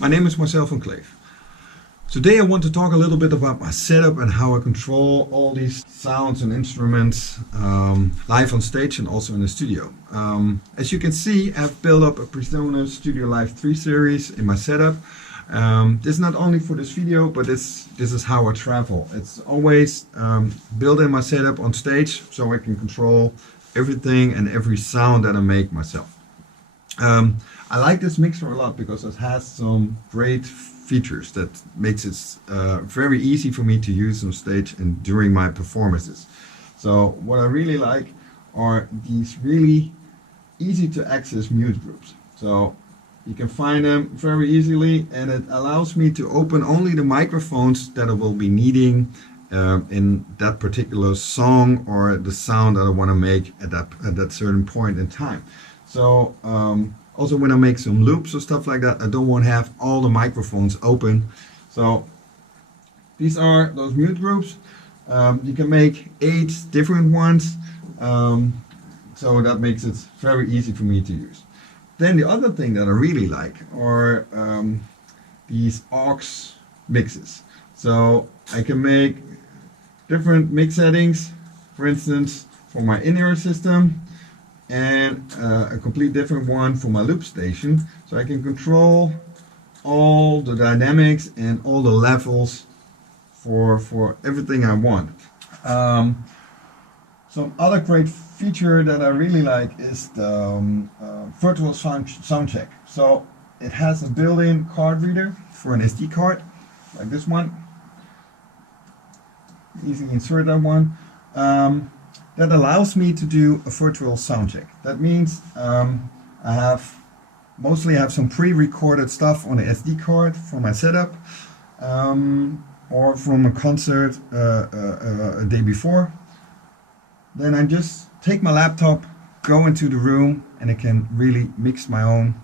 My name is Marcel van Cleef. Today I want to talk a little bit about my setup and how I control all these sounds and instruments live on stage and also in the studio. As you can see, I've built up a PreSonus Studio Live 3 series in my setup. This is not only for this video, but this is how I travel. It's always built in my setup on stage so I can control everything and every sound that I make myself. I like this mixer a lot because it has some great features that makes it very easy for me to use on stage and during my performances. So what I really like are these really easy to access mute groups. So you can find them very easily, and it allows me to open only the microphones that I will be needing in that particular song or the sound that I want to make at that certain point in time. So also when I make some loops or stuff like that, I don't want to have all the microphones open. So these are those mute groups. You can make 8 different ones, so that makes it very easy for me to use. Then the other thing that I really like are these aux mixes. So I can make different mix settings, for instance, for my in-ear system, and a complete different one for my loop station, so I can control all the dynamics and all the levels for everything I want. Some other great feature that I really like is the virtual sound check. So it has a built-in card reader for an SD card, like this one. Easily insert that one. That allows me to do a virtual sound check. That means I mostly have some pre-recorded stuff on the SD card for my setup, or from a concert a day before. Then I just take my laptop, go into the room, and I can really mix my own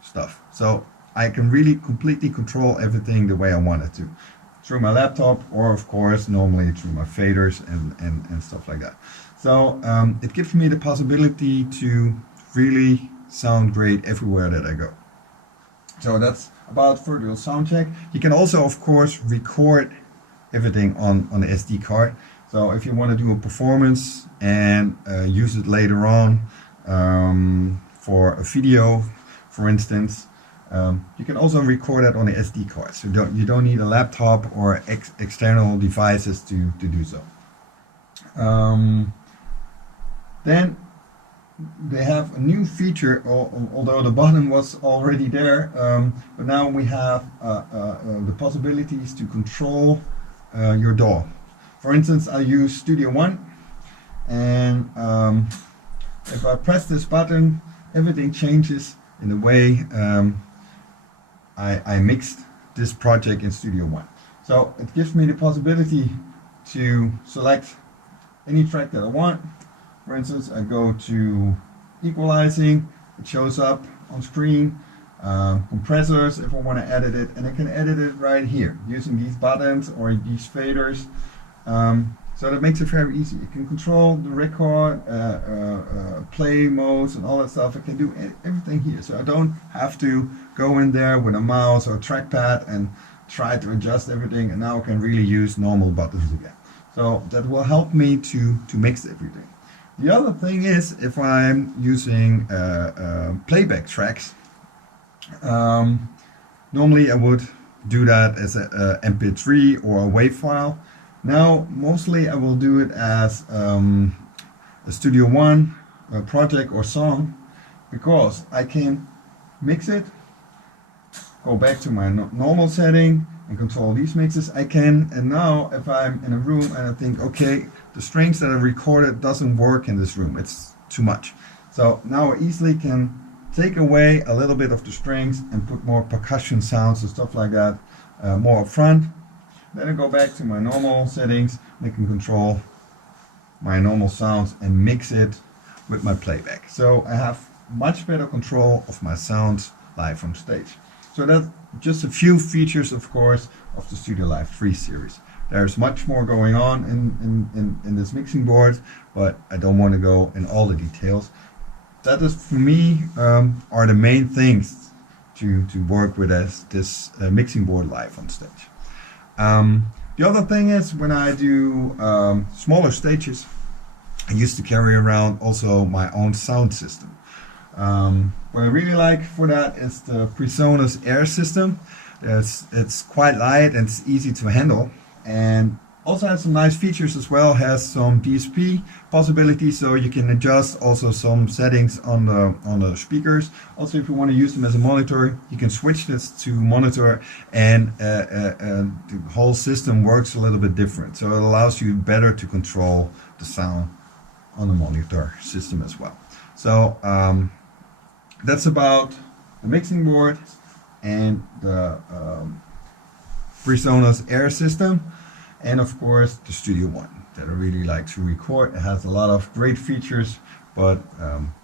stuff. So I can really completely control everything the way I want it to, through my laptop, or of course normally through my faders and stuff like that. So it gives me the possibility to really sound great everywhere that I go. So that's about virtual sound check. You can also of course record everything on the SD card. So if you want to do a performance and use it later on for a video, for instance, you can also record it on the SD card. So you don't need a laptop or external devices to do so. Then they have a new feature, although the button was already there, but now we have the possibilities to control your DAW. For instance, I use Studio One, and if I press this button, everything changes in the way I mixed this project in Studio One. So it gives me the possibility to select any track that I want. For instance, I go to equalizing, it shows up on screen, compressors if I want to edit it, and I can edit it right here using these buttons or these faders. So that makes it very easy. You can control the record, play modes and all that stuff. I can do everything here. So I don't have to go in there with a mouse or trackpad and try to adjust everything, and now I can really use normal buttons again. So that will help me to mix everything. The other thing is, if I'm using playback tracks, normally I would do that as a MP3 or a WAV file. Now mostly I will do it as a Studio One project or song, because I can mix it, go back to my normal setting and control these mixes. I can, and now if I'm in a room and I think, okay, the strings that I recorded doesn't work in this room, it's too much. So now I easily can take away a little bit of the strings and put more percussion sounds and stuff like that more up front. Then I go back to my normal settings and I can control my normal sounds and mix it with my playback. So I have much better control of my sounds live on stage. So that's just a few features, of course, of the StudioLive 3 series. There's much more going on in this mixing board, but I don't want to go in all the details. That is, for me, are the main things to work with this mixing board live on stage. The other thing is, when I do smaller stages, I used to carry around also my own sound system. What I really like for that is the PreSonus Air system. It's quite light and it's easy to handle, and also has some nice features as well. Has some DSP possibilities, so you can adjust also some settings on the speakers. Also, if you want to use them as a monitor, you can switch this to monitor, and the whole system works a little bit different. So it allows you better to control the sound on the monitor system as well. So that's about the mixing board and the PreSonus Air system. And of course the Studio One that I really like to record. It has a lot of great features, but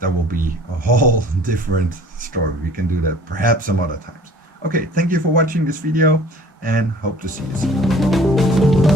that will be a whole different story. We can do that perhaps some other times. Okay, thank you for watching this video and hope to see you soon.